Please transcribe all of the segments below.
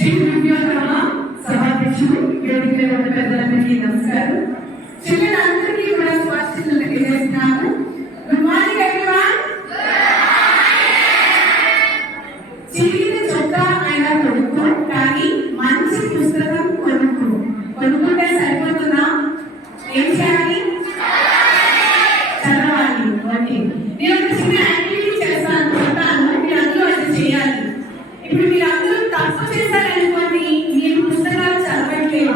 శ్రీ విద్యోత్తమ సభాధ్యక్షుడు వేదిక మీద ఉన్న పెద్దలందరికీ నమస్కారం. చిన్నలందరికీ కూడా స్వాస్థ్యం తెలియజేస్తున్నాను. Good morning everyone. చిన్న చొక్కా అయినా కొనుక్కో, కానీ మంచి పుస్తకం కొనుక్కుంటే సరిపోతుందా? ఏం చేయాలి? చదవాలి. ఓకే, నేను ఒక చిన్న యాక్టివిటీ చేస్తాను, మీరు అందరూ అది చేయాలి. ఇప్పుడు మీరు అందరూ తప్పు చేశారనుకోండి, మీరు పుస్తకాలు చదవట్లేదు.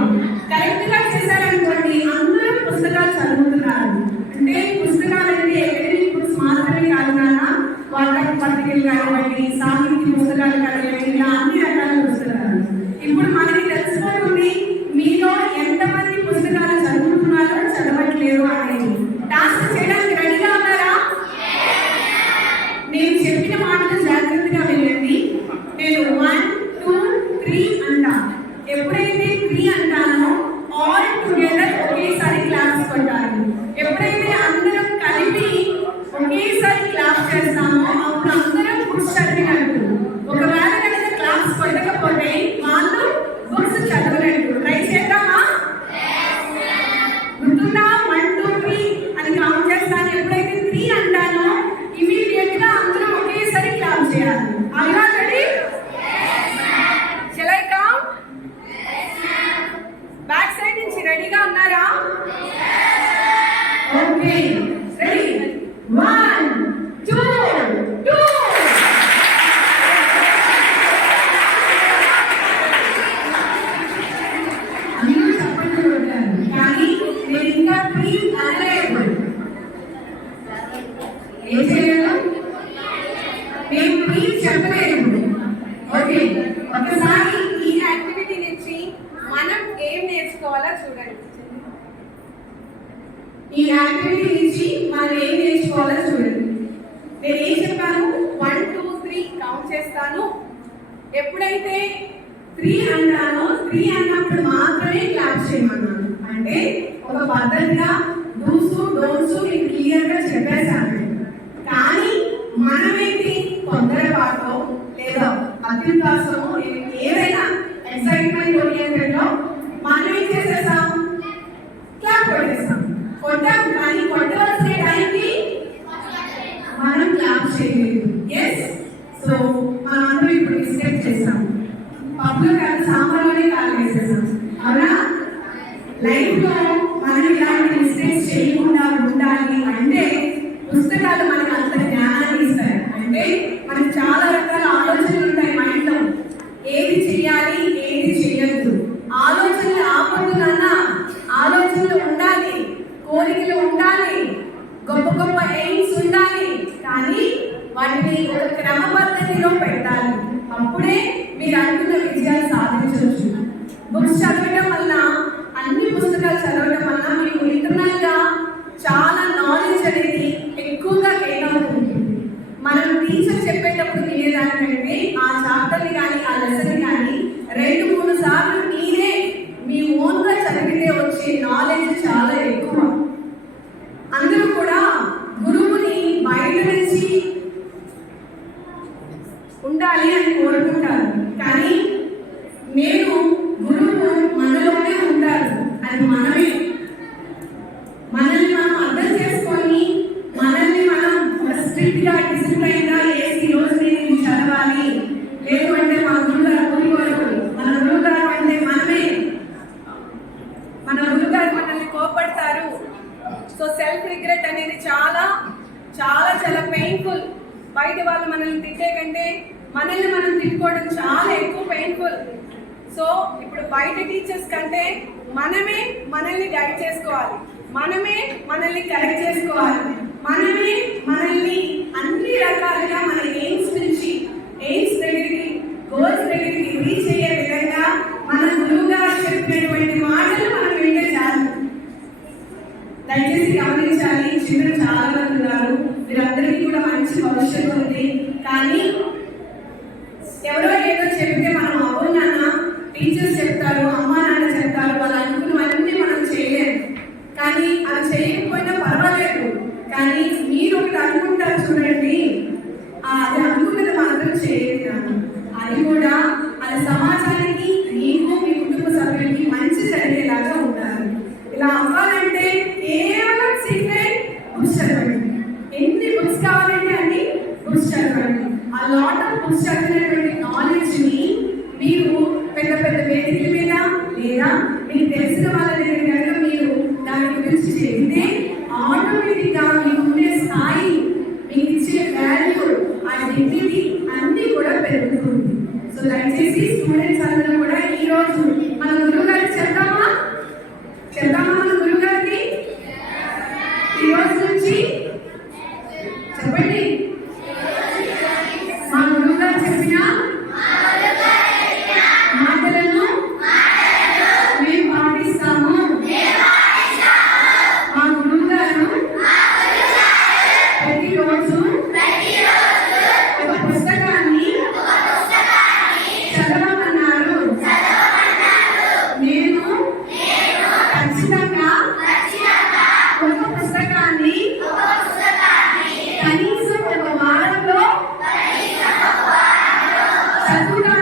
కరెక్ట్ గా చేశారనుకోండి, అందరూ పుస్తకాలు చదువుతున్నారు. అంటే పుస్తకాలు అంటే ఇప్పుడు మాత్రమే కాదు నాన్న, వార్తా పత్రికలు కానివ్వండి, సాహిత్య పుస్తకాలు కానివ్వండి, ఇలా అన్ని రకాల పుస్తకాలు. ఇప్పుడు మనకి తెలుసుకోవాలి మీలో ఎంతమంది పుస్తకాలు చదువుతున్నారో చదవట్లేదు అనేది. టాస్క్ చేయడానికి రెడీగా ఉన్నారా? నేను చెప్పిన మాటలు జాగ్రత్తగా వినండి. నేను 1, 2, 3 అంటాను. ఎప్పుడైతే 3 అంటానో ఆల్ టుగెదర్ ఒకేసారి క్లాప్స్ కొట్టాలి. ఎప్పుడైతే అందరం కలిపి ఒకేసారి క్లాప్స్ చేస్తామో అప్పుడు అందరం బుక్స్ చదివినట్టు. ఒకవేళ కనుక క్లాప్స్ కొట్టకపోతే వాళ్ళు బుక్స్ చదవనట్టు. ట్రై చేద్దామా? గుర్తుందా? 1, 2, 3 అని కౌంట్ చేస్తాను. ఎప్పుడైతే 3 అంటానో ఇమీడియట్ గా అందరూ ఒకేసారి క్లాప్ చేయాలి. అలా ready? Shall I count? Back side నుంచి రెడీగా ఉన్నారా? Okay, ready? 1, 2, 2. అందరూ చప్పట్లు కొట్టారు, కానీ నేను ఇంకా 3 అనలేదు. ఏం చేయలేదు? నేను 3 చెప్పలేదు. ఓకే, ఒకసారి ఈ యాక్టివిటీ నుంచి మనం ఏం నేర్చుకోవాలో చూడండి. ఈ యాక్టివిటీ నుంచి మనం ఏం నేర్చుకోవాలో చూడండి. నేను ఏం చెప్పాను? 1, 2, 3 కౌంట్ చేస్తాను. ఎప్పుడైతే 3 అంటానో 3 అన్నప్పుడు మాత్రమే క్లాప్ చేయమన్నాను. అంటే ఒక పద్ధతిగా డూస్ డోంట్స్ నేను క్లియర్ గా చెప్పేశాను. కానీ మనమేంటి తొందరపాటు లేదా అత్యుత్సాహము ఏదైనా ఎక్సైట్మెంట్ ఓరియంటెడ్ లో మనం ఏం చేసేసాం? క్లాప్ కొట్టేస్తాం. కొట్టాం, కానీ కొట్టవలసిన టైంకి మనం క్లాప్ చేయలేదు. ఎస్, సో మనం అందరం ఇప్పుడు మిస్టేక్ చేస్తాం. పప్పులో కాదు సాంబార్లోనే కాలు వేసేసాం. అవునా? లైఫ్ లో మనం ఇలాంటి మిస్టేక్స్ చేయకుండా ఉండాలి అంటే పుస్తకాలు మనకు అంత జ్ఞానాన్ని ఇస్తాయి. అంటే మనకు చాలా రకాల ఆలోచనలు ఉంటాయి మైండ్ లో. ఏది చెయ్యాలి, ఏది చెయ్యద్దు. ఆలోచనలు ఆపొద్దునన్నా, ఆలోచనలు ఉండాలి, కోరికలు ఉండాలి, గొప్ప గొప్ప ఎయిమ్స్ ఉండాలి. కానీ వాటిని ఒక క్రమ పద్ధతిలో పెట్టాలి. అప్పుడే మీరు అనుకున్న విజయాలు సాధించవచ్చు. బుక్స్ చదవడం వల్ల, అన్ని పుస్తకాలు చదవడం వల్ల మీకు ఇంటర్నల్ గా చాలా నాలెడ్జ్ అనేది ఎక్కువగా గెయిన్ అవుతుంది. మనం టీచర్ చెప్పేటప్పుడు వినేదానికంటే ఆ చాప్టర్ని కానీ ఆ లెసన్ కానీ 2, 3 సార్లు మీరే మీ ఓన్ గా చదివితే వచ్చే నాలెడ్జ్ చాలా ఎక్కువ. అందరూ కూడా గురువుని బయట నుంచి ఉండాలి అని కోరుకుంటారు, కానీ నేను గురువు మనలోనే ఉంటారు. అది మనమే. మనల్ని మనం అర్థం చేసుకొని మనల్ని మనం స్ట్రిక్ట్ గా డిసిప్లైన్ గా ఈ రోజు నేను చదవాలి, లేదు అంటే మన గురుగారు కోరుకోరు. మన గురుగారు అంటే మనమే. మన గురుగారు మనల్ని కోపడతారు. సో సెల్ఫ్ రిగ్రెట్ అనేది చాలా చాలా చాలా పెయిన్ఫుల్. బయట వాళ్ళు మనల్ని తిట్టే కంటే మనల్ని మనం తిట్టుకోవడం చాలా ఎక్కువ పెయిన్ఫుల్. సో ఇప్పుడు బయట టీచర్స్ కంటే మనమే మనల్ని గైడ్ చేసుకోవాలి, మనమే మనల్ని కరెక్ట్ చేసుకోవాలి, మనమే మనల్ని అన్ని రకాలుగా మన ఎయిమ్స్ నుంచి ఎయిమ్స్ దగ్గరికి, గోల్స్ దగ్గరికి రీచ్ అయ్యే విధంగా మన గురువు గారు చెప్పినటువంటి మాటలు మనం వింటే చాలు. దయచేసి గమనించాలి, చిన్నలు చాలా మంది ఉన్నారు, మీరందరికీ కూడా మంచి భవిష్యత్తు ఉంది. కానీ ఎవరో ఏదో చెప్తే మనం అవునా, టీచర్స్ చెప్తారు, అమ్మా నాన్న చెప్తారు, వాళ్ళు అనుకున్నవన్నీ మనం చేయలేము. కానీ అవి చేయకపోయినా పర్వాలేదు. కానీ మీరు ఒకటి అనుకుంటారు చూడండి, అది అనుకున్నది మాత్రం చేయలేదు. అది కూడా అది సమాజానికి చదివినటువంటి నాలెడ్జ్ ని మీరు పెద్ద పెద్ద వేదికల మీద లేదా మీకు తెలిసిన వాళ్ళ దగ్గర కనుక మీరు దాని గురించి చెబితే ఆటోమేటిక్ గా మీకుండే స్థాయి, మీకు ఇచ్చే వాల్యూ, ఆ డిగ్నిటీ అన్ని కూడా పెరుగుతుంది. సో దయచేసి స్టూడెంట్స్ అందరూ కూడా ఈ రోజు మన గురువు గారికి చెప్తామా మన గురువు గారికి ఈ రోజు నుంచి చెప్పండి. మా గురువు గారు చెప్పిన మాటలను మేము పాటిస్తాము. మా గురువు గారు ప్రతిరోజు ఒక పుస్తకాన్ని చదవమన్నారు. నేను ఖచ్చితంగా ఒక పుస్తకాన్ని కనీసం ఒక వారంలో చదువుతాను.